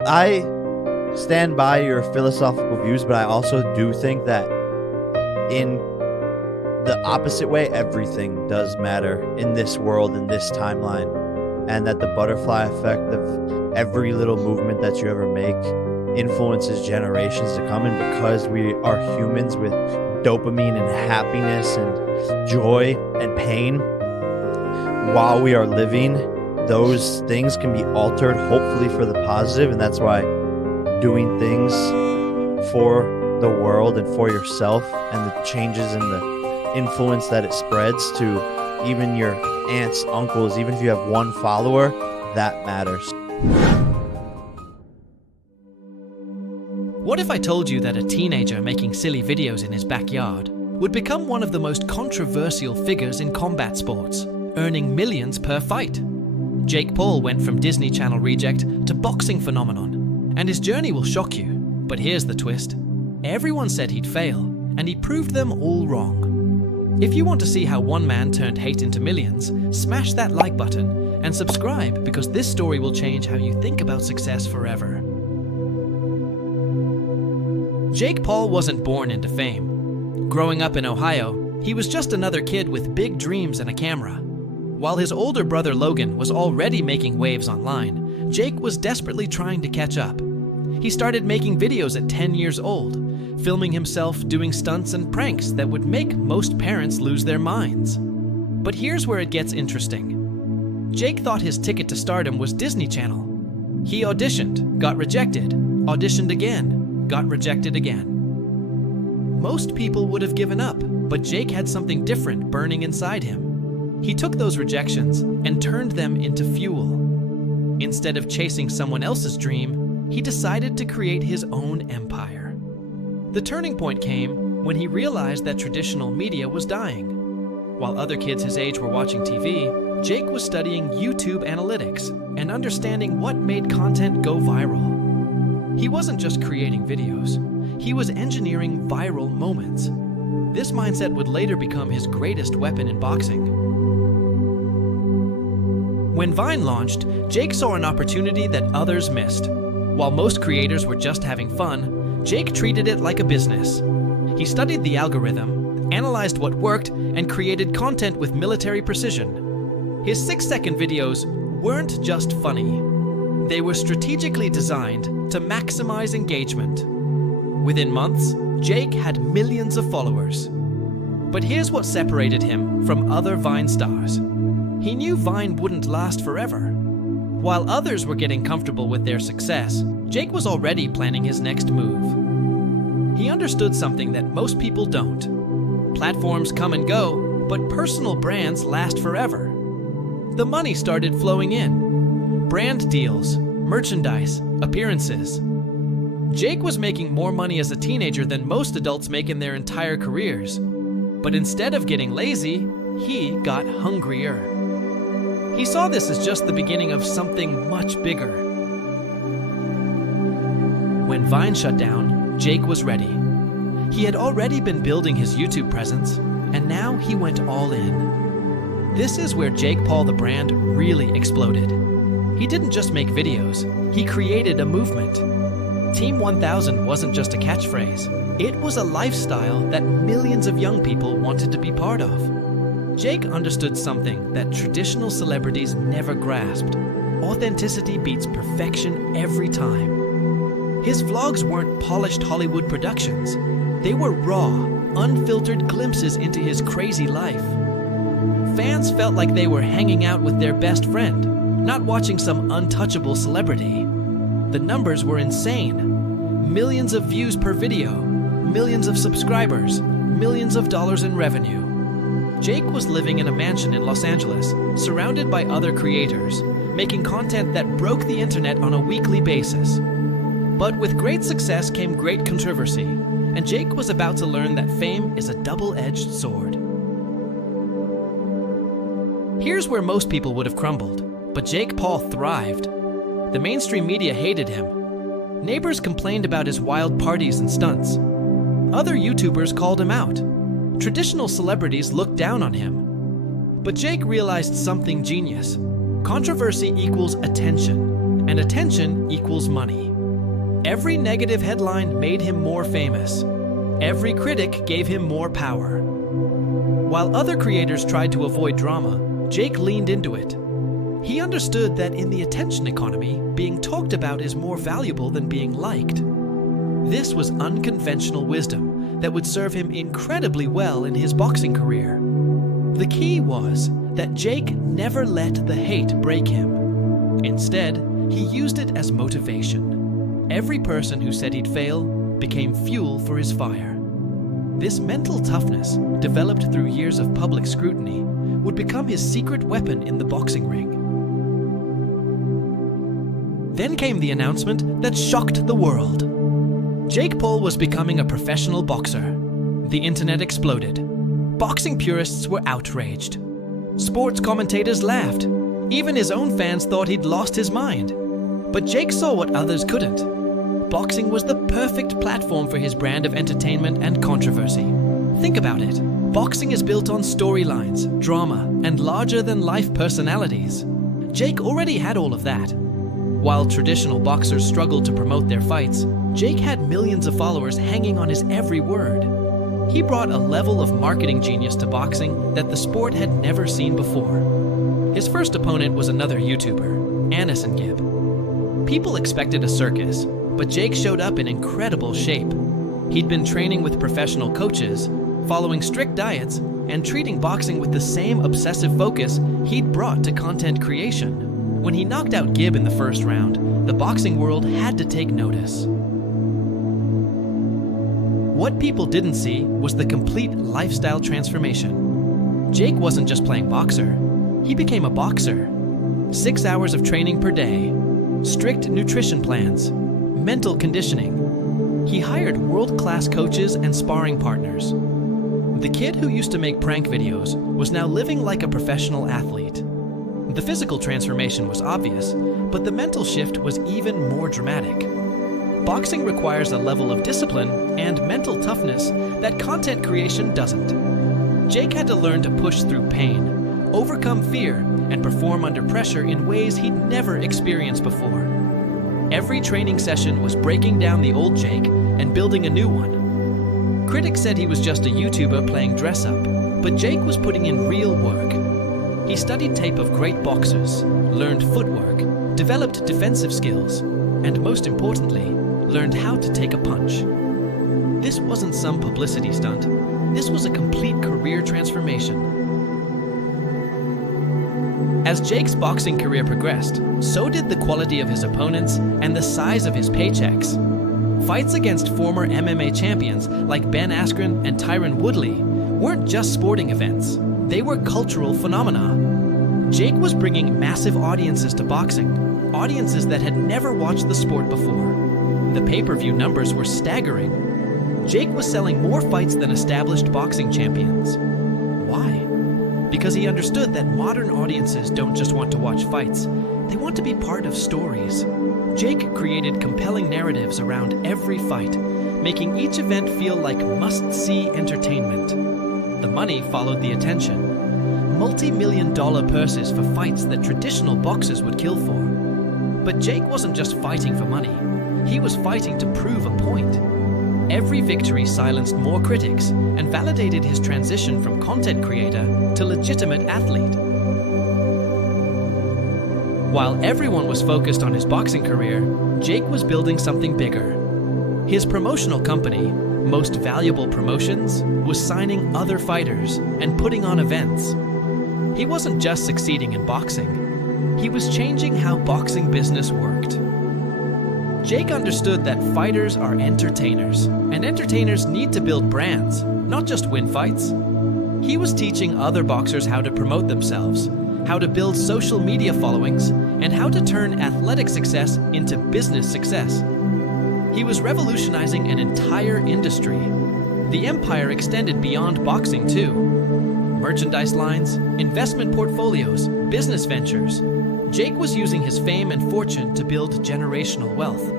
I stand by your philosophical views, but I also do think that in the opposite way, everything does matter in this world, in this timeline, and that the butterfly effect of every little movement that you ever make influences generations to come. And because we are humans with dopamine and happiness and joy and pain while we are living, those things can be altered, hopefully for the positive. And that's why doing things for the world and for yourself and the changes and the influence that it spreads to even your aunts, uncles, even if you have one follower, that matters. What if I told you that a teenager making silly videos in his backyard would become one of the most controversial figures in combat sports, earning millions per fight? Jake Paul went from Disney Channel reject to boxing phenomenon, and his journey will shock you. But here's the twist. Everyone said he'd fail, and he proved them all wrong. If you want to see how one man turned hate into millions, smash that like button and subscribe, because this story will change how you think about success forever. Jake Paul wasn't born into fame. Growing up in Ohio, he was just another kid with big dreams and a camera. While his older brother Logan was already making waves online, Jake was desperately trying to catch up. He started making videos at 10 years old, filming himself doing stunts and pranks that would make most parents lose their minds. But here's where it gets interesting. Jake thought his ticket to stardom was Disney Channel. He auditioned, got rejected, auditioned again, got rejected again. Most people would have given up, but Jake had something different burning inside him. He took those rejections and turned them into fuel. Instead of chasing someone else's dream, he decided to create his own empire. The turning point came when he realized that traditional media was dying. While other kids his age were watching TV, Jake was studying YouTube analytics and understanding what made content go viral. He wasn't just creating videos, he was engineering viral moments. This mindset would later become his greatest weapon in boxing. When Vine launched, Jake saw an opportunity that others missed. While most creators were just having fun, Jake treated it like a business. He studied the algorithm, analyzed what worked, and created content with military precision. His 6-second videos weren't just funny. They were strategically designed to maximize engagement. Within months, Jake had millions of followers. But here's what separated him from other Vine stars. He knew Vine wouldn't last forever. While others were getting comfortable with their success, Jake was already planning his next move. He understood something that most people don't. Platforms come and go, but personal brands last forever. The money started flowing in. Brand deals, merchandise, appearances. Jake was making more money as a teenager than most adults make in their entire careers. But instead of getting lazy, he got hungrier. He saw this as just the beginning of something much bigger. When Vine shut down, Jake was ready. He had already been building his YouTube presence, and now he went all in. This is where Jake Paul the brand really exploded. He didn't just make videos, he created a movement. Team 1000 wasn't just a catchphrase, it was a lifestyle that millions of young people wanted to be part of. Jake understood something that traditional celebrities never grasped. Authenticity beats perfection every time. His vlogs weren't polished Hollywood productions. They were raw, unfiltered glimpses into his crazy life. Fans felt like they were hanging out with their best friend, not watching some untouchable celebrity. The numbers were insane. Millions of views per video, millions of subscribers, millions of dollars in revenue. Jake was living in a mansion in Los Angeles, surrounded by other creators, making content that broke the internet on a weekly basis. But with great success came great controversy, and Jake was about to learn that fame is a double-edged sword. Here's where most people would have crumbled, but Jake Paul thrived. The mainstream media hated him. Neighbors complained about his wild parties and stunts. Other YouTubers called him out. Traditional celebrities looked down on him. But Jake realized something genius. Controversy equals attention, and attention equals money. Every negative headline made him more famous. Every critic gave him more power. While other creators tried to avoid drama, Jake leaned into it. He understood that in the attention economy, being talked about is more valuable than being liked. This was unconventional wisdom that would serve him incredibly well in his boxing career. The key was that Jake never let the hate break him. Instead, he used it as motivation. Every person who said he'd fail became fuel for his fire. This mental toughness, developed through years of public scrutiny, would become his secret weapon in the boxing ring. Then came the announcement that shocked the world. Jake Paul was becoming a professional boxer. The internet exploded. Boxing purists were outraged. Sports commentators laughed. Even his own fans thought he'd lost his mind. But Jake saw what others couldn't. Boxing was the perfect platform for his brand of entertainment and controversy. Think about it. Boxing is built on storylines, drama, and larger-than-life personalities. Jake already had all of that. While traditional boxers struggled to promote their fights, Jake had millions of followers hanging on his every word. He brought a level of marketing genius to boxing that the sport had never seen before. His first opponent was another YouTuber, Anderson Gibb. People expected a circus, but Jake showed up in incredible shape. He'd been training with professional coaches, following strict diets, and treating boxing with the same obsessive focus he'd brought to content creation. When he knocked out Gibb in the first round, the boxing world had to take notice. What people didn't see was the complete lifestyle transformation. Jake wasn't just playing boxer, he became a boxer. 6 hours of training per day, strict nutrition plans, mental conditioning. He hired world-class coaches and sparring partners. The kid who used to make prank videos was now living like a professional athlete. The physical transformation was obvious, but the mental shift was even more dramatic. Boxing requires a level of discipline and mental toughness that content creation doesn't. Jake had to learn to push through pain, overcome fear, and perform under pressure in ways he'd never experienced before. Every training session was breaking down the old Jake and building a new one. Critics said he was just a YouTuber playing dress-up, but Jake was putting in real work. He studied tape of great boxers, learned footwork, developed defensive skills, and most importantly, learned how to take a punch. This wasn't some publicity stunt. This was a complete career transformation. As Jake's boxing career progressed, so did the quality of his opponents and the size of his paychecks. Fights against former MMA champions like Ben Askren and Tyron Woodley weren't just sporting events. They were cultural phenomena. Jake was bringing massive audiences to boxing, audiences that had never watched the sport before. The pay-per-view numbers were staggering. Jake was selling more fights than established boxing champions. Why? Because he understood that modern audiences don't just want to watch fights, they want to be part of stories. Jake created compelling narratives around every fight, making each event feel like must-see entertainment. The money followed the attention. Multi-million-dollar purses for fights that traditional boxers would kill for. But Jake wasn't just fighting for money. He was fighting to prove a point. Every victory silenced more critics and validated his transition from content creator to legitimate athlete. While everyone was focused on his boxing career, Jake was building something bigger. His promotional company, Most Valuable Promotions, was signing other fighters and putting on events. He wasn't just succeeding in boxing, he was changing how boxing business worked. Jake understood that fighters are entertainers, and entertainers need to build brands, not just win fights. He was teaching other boxers how to promote themselves, how to build social media followings, and how to turn athletic success into business success. He was revolutionizing an entire industry. The empire extended beyond boxing too. Merchandise lines, investment portfolios, business ventures. Jake was using his fame and fortune to build generational wealth.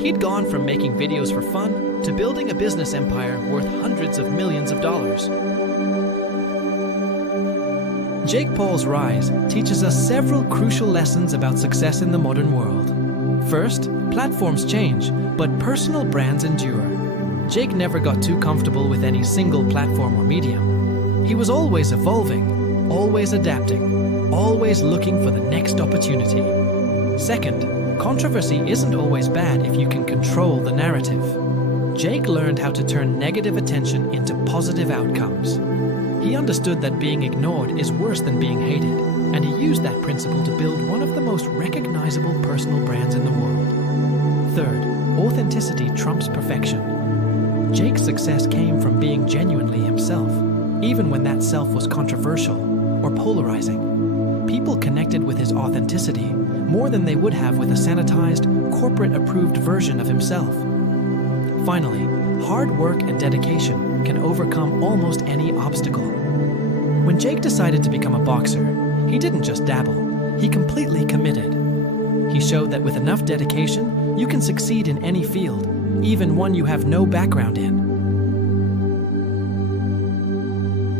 He'd gone from making videos for fun to building a business empire worth hundreds of millions of dollars. Jake Paul's rise teaches us several crucial lessons about success in the modern world. First, platforms change, but personal brands endure. Jake never got too comfortable with any single platform or medium. He was always evolving, always adapting, always looking for the next opportunity. Second, controversy isn't always bad if you can control the narrative. Jake learned how to turn negative attention into positive outcomes. He understood that being ignored is worse than being hated, and he used that principle to build one of the most recognizable personal brands in the world. Third, authenticity trumps perfection. Jake's success came from being genuinely himself, even when that self was controversial or polarizing. People connected with his authenticity more than they would have with a sanitized, corporate-approved version of himself. Finally, hard work and dedication can overcome almost any obstacle. When Jake decided to become a boxer, he didn't just dabble, he completely committed. He showed that with enough dedication, you can succeed in any field, even one you have no background in.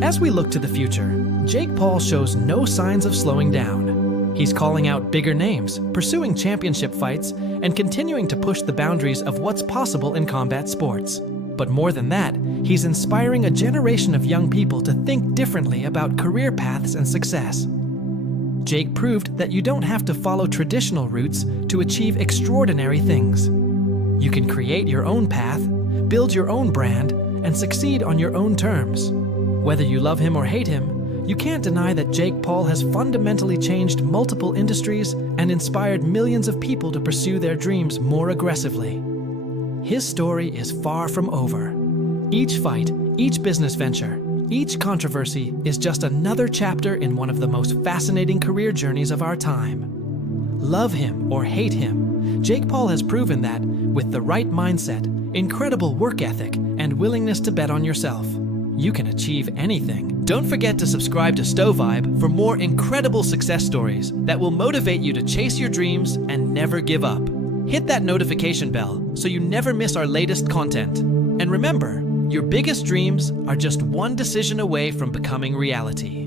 As we look to the future, Jake Paul shows no signs of slowing down. He's calling out bigger names, pursuing championship fights, and continuing to push the boundaries of what's possible in combat sports. But more than that, he's inspiring a generation of young people to think differently about career paths and success. Jake proved that you don't have to follow traditional routes to achieve extraordinary things. You can create your own path, build your own brand, and succeed on your own terms. Whether you love him or hate him, you can't deny that Jake Paul has fundamentally changed multiple industries and inspired millions of people to pursue their dreams more aggressively. His story is far from over. Each fight, each business venture, each controversy is just another chapter in one of the most fascinating career journeys of our time. Love him or hate him, Jake Paul has proven that, with the right mindset, incredible work ethic, and willingness to bet on yourself, you can achieve anything. Don't forget to subscribe to Stovibe for more incredible success stories that will motivate you to chase your dreams and never give up. Hit that notification bell so you never miss our latest content. And remember, your biggest dreams are just one decision away from becoming reality.